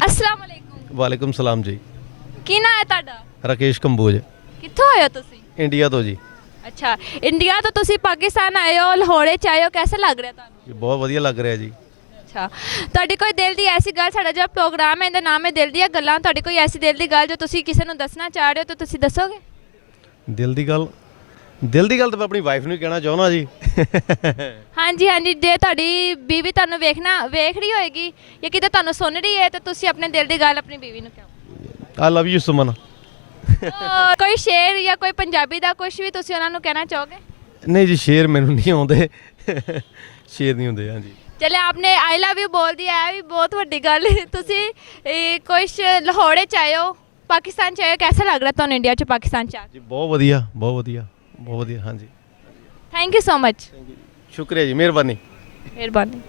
अस्सलाम वालेकुम। ਵਾਲੇਕੁਮ ਸਲਾਮ ਜੀ। ਕੀ ਨਾਂ ਹੈ ਤੁਹਾਡਾ? ਰਾਕੇਸ਼ ਕੰਬੋਜ, ਕਿੱਥੋਂ ਆਏ ਹੋ ਤੁਸੀਂ? ਇੰਡੀਆ ਤੋਂ ਜੀ। ਅੱਛਾ, ਇੰਡੀਆ ਤੋਂ ਤੁਸੀਂ ਪਾਕਿਸਤਾਨ ਆਏ ਹੋ, ਲਾਹੌਰੇ ਚ ਆਏ ਹੋ, ਕਿਹਦਾ ਲੱਗ ਰਿਹਾ ਤੁਹਾਨੂੰ? ਜੀ ਬਹੁਤ ਵਧੀਆ ਲੱਗ ਰਿਹਾ ਜੀ। ਅੱਛਾ, ਤੁਹਾਡੀ ਕੋਈ ਦਿਲ ਦੀ ਐਸੀ ਗੱਲ, ਸਾਡਾ ਜਿਹੜਾ ਪ੍ਰੋਗਰਾਮ ਹੈ ਇਹਦਾ ਨਾਮ ਹੈ ਦਿਲ ਦੀਆਂ ਗੱਲਾਂ, ਤੁਹਾਡੀ ਕੋਈ ਐਸੀ ਦਿਲ ਦੀ ਗੱਲ ਜੋ ਤੁਸੀਂ ਕਿਸੇ ਨੂੰ ਦੱਸਣਾ ਚਾਹ ਰਹੇ ਹੋ ਤਾਂ ਤੁਸੀਂ ਦੱਸੋਗੇ? ਦਿਲ ਦੀ ਗੱਲ ਤਾਂ ਮੈਂ ਆਪਣੀ ਵਾਈਫ ਨੂੰ ਹੀ ਕਹਿਣਾ ਚਾਹੁੰਦਾ ਜੀ। ਹਾਂਜੀ ਹਾਂਜੀ, ਜੇ ਤੁਹਾਡੀ ਬੀਵੀ ਤੁਹਾਨੂੰ ਵੇਖ ਰਹੀ ਹੋਏਗੀ ਜਾਂ ਕਿਤੇ ਤੁਹਾਨੂੰ ਸੁਣ ਰਹੀ ਹੈ ਤਾਂ ਤੁਸੀਂ ਆਪਣੇ ਦਿਲ ਦੀ ਗੱਲ ਆਪਣੀ ਬੀਵੀ ਨੂੰ ਕਹੋ। ਆਈ ਲਵ ਯੂ ਸੁਮਨ। ਕੋਈ ਸ਼ੇਰ ਜਾਂ ਕੋਈ ਪੰਜਾਬੀ ਦਾ ਕੁਝ ਵੀ ਤੁਸੀਂ ਉਹਨਾਂ ਨੂੰ ਕਹਿਣਾ ਚਾਹੋਗੇ? ਨਹੀਂ ਜੀ, ਸ਼ੇਰ ਮੈਨੂੰ ਨਹੀਂ ਆਉਂਦੇ। ਸ਼ੇਰ ਨਹੀਂ ਹੁੰਦੇ। ਹਾਂਜੀ चले आपने आई लव यू बोल दिया है, भी बहुत वड्डी गल है। तुसी कुछ लाहौरे च आए हो, पाकिस्तान च आए हो, कैसा लग रहा है तुहानू इंडिया च पाकिस्तान च आके? ਜੀ ਬਹੁਤ ਵਧੀਆ, ਬਹੁਤ ਵਧੀਆ, ਬਹੁਤ ਵਧੀਆ। ਹਾਂਜੀ थैंक यू सो मच। ਸ਼ੁਕਰੀਆ ਜੀ, ਮਿਹਰਬਾਨੀ। मेहरबानी।